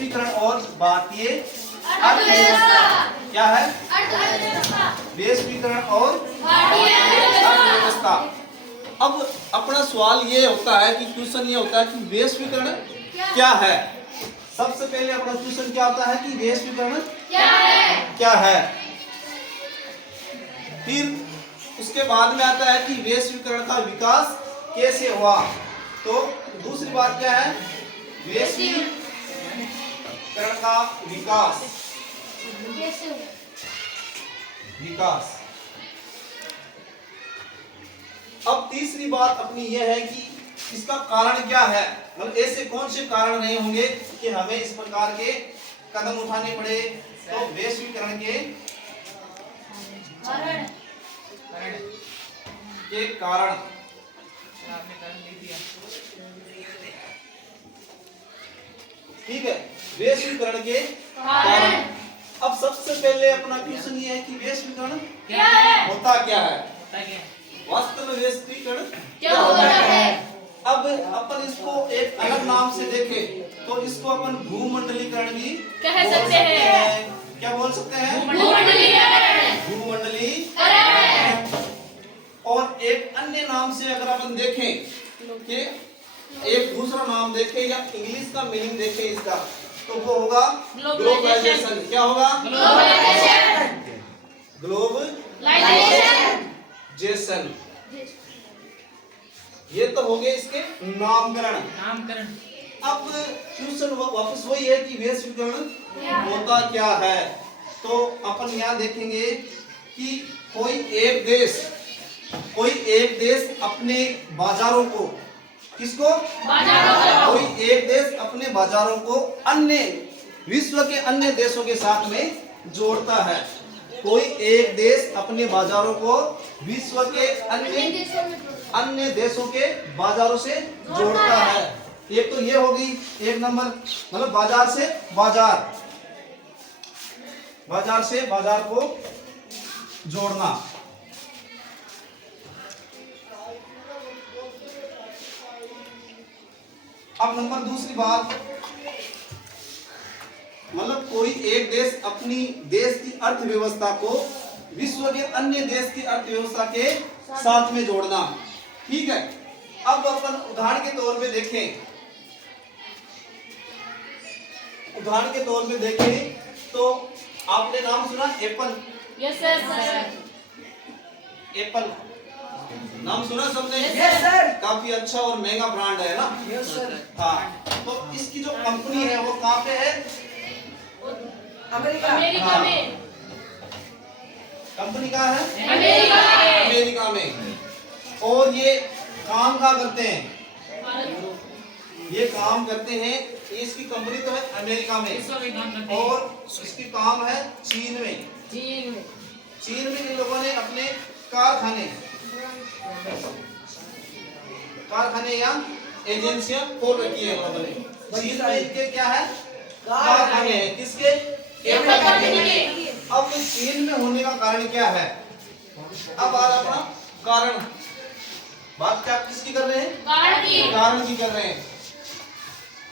वैश्वीकरण और भारतीय अर्थव्यवस्था। क्या है? वैश्वीकरण और भारतीय अर्थव्यवस्था। अब अपना सवाल ये होता है कि क्वेश्चन ये होता है कि वैश्वीकरण क्या है। सबसे पहले अपना क्वेश्चन क्या होता है कि वैश्वीकरण क्या है। फिर उसके बाद में आता है कि वैश्वीकरण का विकास कैसे हुआ। तो दूसरी बात क्या है? वैश्वीकरण का विकास। अब तीसरी बात अपनी यह है कि इसका कारण क्या है, मतलब ऐसे कौन से कारण नहीं होंगे कि हमें इस प्रकार के कदम उठाने पड़े। तो वैश्वीकरण के कारण ठीक है, वैश्वीकरण के कारण। अब सबसे पहले अपना क्वेश्चन ये है कि वैश्वीकरण क्या है? होता क्या है, वास्तव में वैश्वीकरण क्या होता है। अब अपन इसको एक अलग नाम से देखें तो इसको अपन भूमंडलीकरण भी कह सकते हैं। क्या बोल सकते हैं? भूमंडलीकरण। और एक अन्य नाम से अगर अपन देखें कि एक दूसरा नाम देखें या इंग्लिश का मीनिंग देखें इसका, तो वो होगा ग्लोबलाइजेशन। क्या होगा? ग्लोबलाइजेशन। ये तो हो गए इसके नामकरण। अब क्वेश्चन वापस वही है कि वैश्वीकरण होता क्या है। तो अपन यहाँ देखेंगे कि कोई एक देश अपने बाजारों को, किसको? कोई एक देश अपने बाजारों को अन्य विश्व के अन्य देशों के साथ में जोड़ता है। कोई एक देश अपने बाजारों को विश्व के अन्य देशों के बाजारों से जोड़ता है। एक तो ये होगी एक नंबर, मतलब बाजार से बाजार को जोड़ना। अब नंबर दूसरी बात, मतलब कोई एक देश अपनी देश की अर्थव्यवस्था को विश्व के अन्य देश की अर्थव्यवस्था के साथ में जोड़ना। ठीक है। अब अपन उदाहरण के तौर पे देखें तो आपने नाम सुना एप्पल? Yes sir. एप्पल नाम सुना सबने? Yes sir. काफी अच्छा और महंगा ब्रांड है ना? Yes sir. हाँ, तो इसकी जो कंपनी है वो कहाँ पे है? अमेरिका में। कंपनी कहाँ है? अमेरिका में। और ये काम कहाँ करते हैं? ये काम करते हैं, इसकी कंपनी तो है अमेरिका में और इसकी काम है चीन में। चीन में इन लोगों ने अपने कारखाने या एजेंसियां खोल रखी है लोगों ने। चीन में इनके क्या है? कारखाने हैं। किसके? एप्पल कंपनी के। अब चीन में होने का कारण क्या है? अब बात अपना कारण, बात क्या किसकी कर रहे हैं? कारण की कर रहे हैं।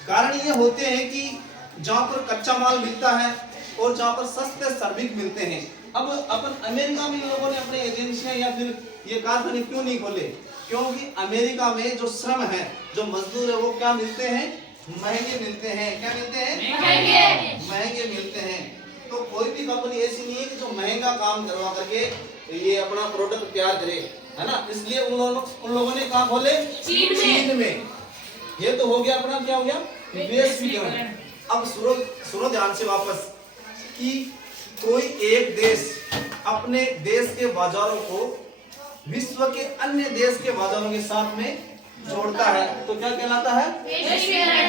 कारण ये होते हैं कि जहाँ पर कच्चा माल मिलता है और जहाँ पर सस्ते श्रमिक मिलते हैं। अब अपन अमेरिका में इन लोगों ने अपने एजेंसियां या फिर ये कारखाने क्यों नहीं खोले? क्योंकि अमेरिका में जो श्रम है, जो मजदूर है, वो क्या मिलते हैं? महंगे मिलते हैं। क्या मिलते हैं? महंगे मिलते हैं। तो कोई भी कंपनी ऐसी नहीं है कि जो महंगा काम करवा करके ये अपना प्रोडक्ट तैयार करे, है ना? इसलिए उन लोगों ने कहाँ खोले? चीन में। ये तो हो गया अपना, क्या हो गया? वैश्वीकरण। अब सुनो ध्यान से वापस कि कोई एक देश अपने देश के बाजारों को विश्व के अन्य देश के बाजारों के साथ में जोड़ता है तो क्या कहलाता है?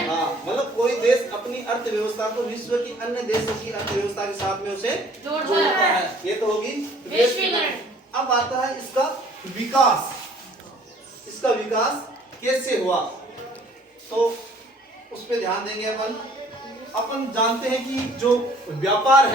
हाँ, मतलब कोई देश अपनी अर्थव्यवस्था को विश्व की अन्य देशों की अर्थव्यवस्था के साथ में उसे जोड़ता है। ये तो होगी वैश्वीकरण। अब आता है इसका विकास। इसका विकास कैसे हुआ तो उस पे ध्यान देंगे अपन जानते हैं कि जो व्यापार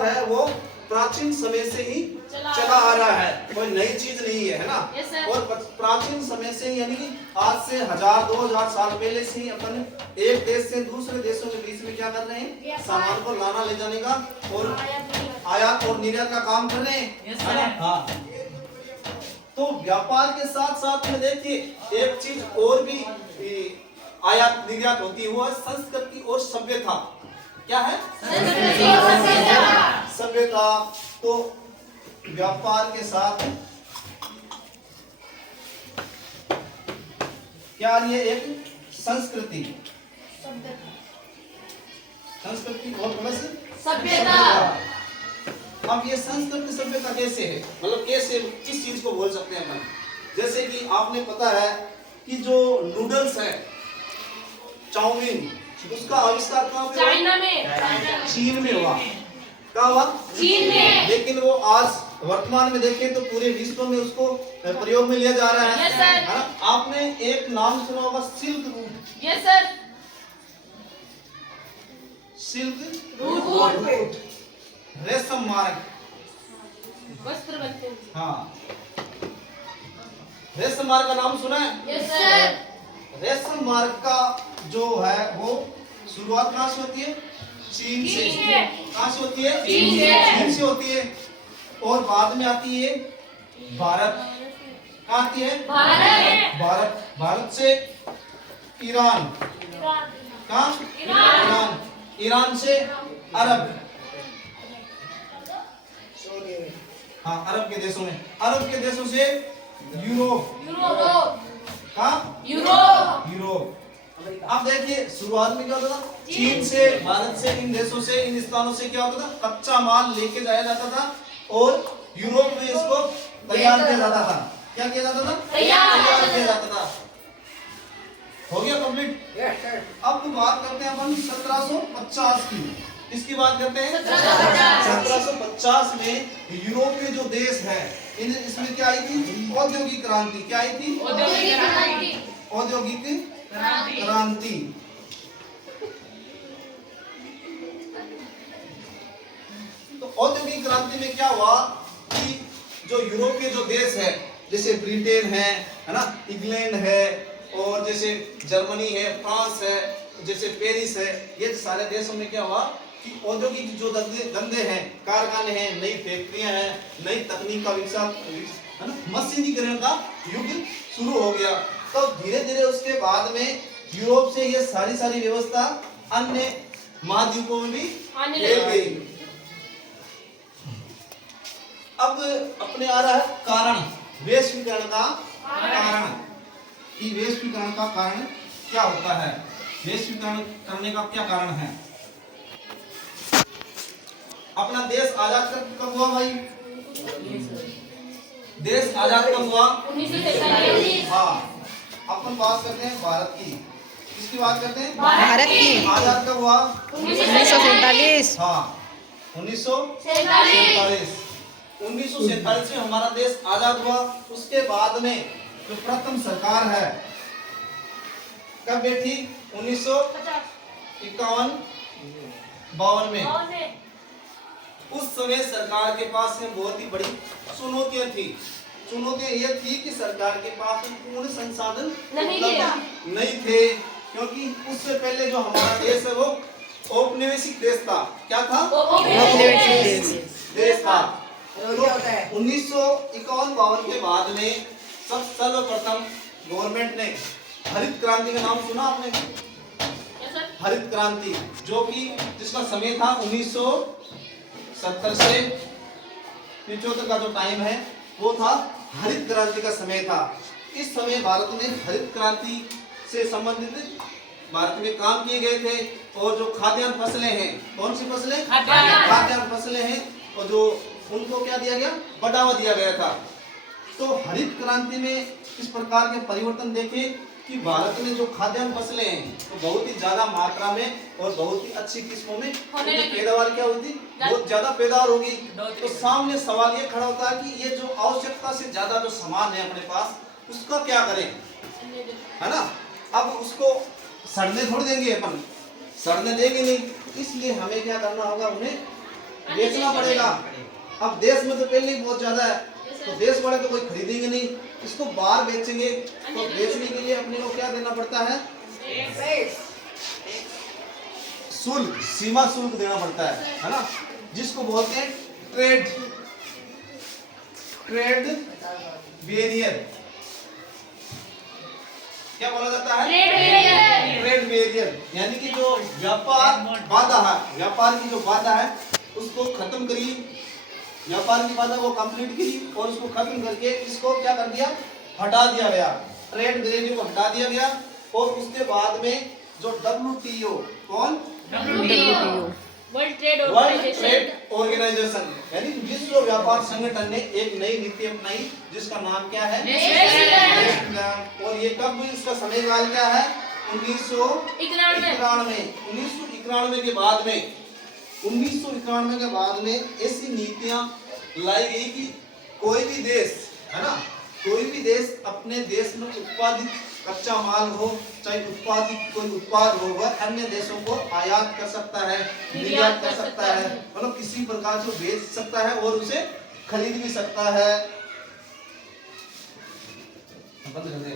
है वो प्राचीन समय से ही चला चला आ रहा है, कोई नई चीज नहीं है ना। Yes, sir. और प्राचीन समय से ही यानी कि आज से 1000-2000 साल पहले से ही अपन एक देश से दूसरे देशों के बीच में क्या कर रहे हैं, सामान को लाना ले जाने का और आयात और निर्यात का काम कर रहे हैं। Yes, है ना? sir. हाँ। तो व्यापार के साथ साथ में देखिए एक चीज और भी आयात निर्यात होती है, वो है संस्कृति और सभ्यता। क्या है? सभ्यता। तो व्यापार के साथ क्या ये एक संस्कृति, संस्कृति और प्लस सभ्यता। अब ये संस्कृति सभ्यता कैसे है, मतलब कैसे किस चीज को बोल सकते हैं अपन? जैसे कि आपने पता है कि जो नूडल्स है, चाउमीन, उसका आविष्कार कहाँ पे हुआ? चाइना में, चीन में हुआ। कहाँ हुआ? चीन में। लेकिन वो आज वर्तमान में देखें तो पूरे विश्व में उसको प्रयोग में लिया जा रहा है। Yes, sir. है ना? आपने एक नाम सुना होगा, silk route. Yes sir, silk route रेशम मार्ग। वस्त्र बनते हैं। हाँ, रेशम मार्ग का नाम सुना है? यस सर, रेशम मार्ग का जो है वो शुरुआत कहाँ से होती है? चीन से। चीन से। कहाँ से होती है? चीन से। चीन से होती है। और बाद में आती है भारत। कहाँ आती है? भारत। भारत। भारत से ईरान। कहाँ? ईरान। ईरान से अरब। हाँ, अरब के देशों में। अरब के देशों से यूरोप। यूरोप, कहाँ? Europe, Europe. अब देखिए शुरुआत में क्या होता था? चीन से, भारत से, इन देशों से, इन स्थानों से क्या होता था? कच्चा माल लेके जाया जाता था और यूरोप में इसको तैयार किया जाता था। क्या किया जाता था? तैयार किया जाता था। हो गया कंप्लीट? अब बात करते हैं अपन 1750 की। किसकी बात करते हैं? 1750 में यूरोपीय जो देश है, इसमें क्या आई थी? औद्योगिक क्रांति। क्या आई थी? औद्योगिक क्रांति। तो औद्योगिक क्रांति में क्या हुआ कि जो यूरोपीय जो देश है, जैसे ब्रिटेन है ना, इंग्लैंड है, और जैसे जर्मनी है, फ्रांस है, जैसे पेरिस है, ये सारे देशों में क्या हुआ कि औद्योगिक जो धंधे हैं, कारखाने हैं, नई फैक्ट्रियां हैं, नई तकनीक का विकास है ना, मशीनीकरण का युग शुरू हो गया। तो धीरे धीरे उसके बाद में यूरोप से ये सारी व्यवस्था अन्य महाद्वीपों में भी फैल गई। अब अपने आ रहा है कारण, वैश्वीकरण का कारण, कि वैश्वीकरण का कारण क्या होता है, वैश्वीकरण करने का क्या कारण है। अपना देश आजाद कब हुआ भाई? देश आजाद कब हुआ? 1947। हाँ, अपन बात करते हैं भारत की। किसकी बात करते हैं? भारत की। आजाद कब हुआ? 1947। हाँ, 1947। 1947 में हमारा देश आजाद हुआ। उसके बाद में जो प्रथम सरकार है कब बैठी? 1951-52 में। उस समय सरकार के पास में बहुत ही बड़ी चुनौतियां थी। चुनौतियां ये थी कि सरकार के पास में पूर्ण संसाधन नहीं थे, क्योंकि उससे पहले जो हमारा देश है वो औपनिवेशिक देश था। क्या था? औपनिवेशिक देश था। तो 1951-52 के बाद में सर्वप्रथम गवर्नमेंट ने हरित क्रांति का नाम सुना आपने? हरित क्रांति, जो कि जिसका समय था 1970 से 75 का जो टाइम है वो था हरित क्रांति का समय था। इस समय भारत में हरित क्रांति से संबंधित भारत में काम किए गए थे, और जो खाद्यान्न फसलें हैं, कौन सी फसलें? खाद्यान्न फसलें हैं, और जो उनको क्या दिया गया? बढ़ावा दिया गया था। तो हरित क्रांति में इस प्रकार के परिवर्तन देखे कि भारत में जो खाद्यान्न फसलें हैं तो बहुत ही ज्यादा मात्रा में और बहुत ही अच्छी किस्मों में पैदावार क्या हुई थी? बहुत ज्यादा पैदावार होगी। तो सामने सवाल ये खड़ा होता है कि ये जो आवश्यकता से ज्यादा जो सामान है अपने पास, उसका क्या करें, है ना? अब उसको सड़ने थोड़ी देंगे अपन, सड़ने देंगे नहीं, इसलिए हमें क्या करना होगा? उन्हें बेचना पड़ेगा। अब देश में तो पहले ही बहुत ज्यादा है, तो देश वाले तो कोई खरीदेंगे नहीं, इसको बाहर बेचेंगे, तो बेचने के लिए अपने को क्या देना पड़ता है? शुल्क, सीमा शुल्क देना पड़ता है ना, जिसको बोलते हैं ट्रेड बैरियर। क्या बोला जाता है? ट्रेड बैरियर, यानी कि जो व्यापार बाधा है, व्यापार की जो बाधा है उसको खत्म करी, व्यापार की बाधा को कंप्लीट की और उसको खत्म करके इसको क्या कर दिया? हटा दिया गया, ट्रेड बैरियर को हटा दिया गया। और उसके बाद में जो WTO, कौन? वर्ल्ड ट्रेड ऑर्गेनाइजेशन, यानी विश्व व्यापार संगठन ने एक नई नीति अपनाई जिसका नाम क्या है? और ये कब हुई, इसका समयकाल क्या है? 1991। 1991 के बाद में 1991 के बाद में ऐसी नीतियां लाई गई कि कोई भी देश है ना, कोई भी देश अपने देश में उत्पादित कच्चा माल हो, चाहे उत्पादित कोई उत्पाद हो, वह अन्य देशों को आयात कर सकता है, निर्यात कर सकता है, मतलब किसी प्रकार से बेच सकता है और उसे खरीद भी सकता है। बंद कर दे।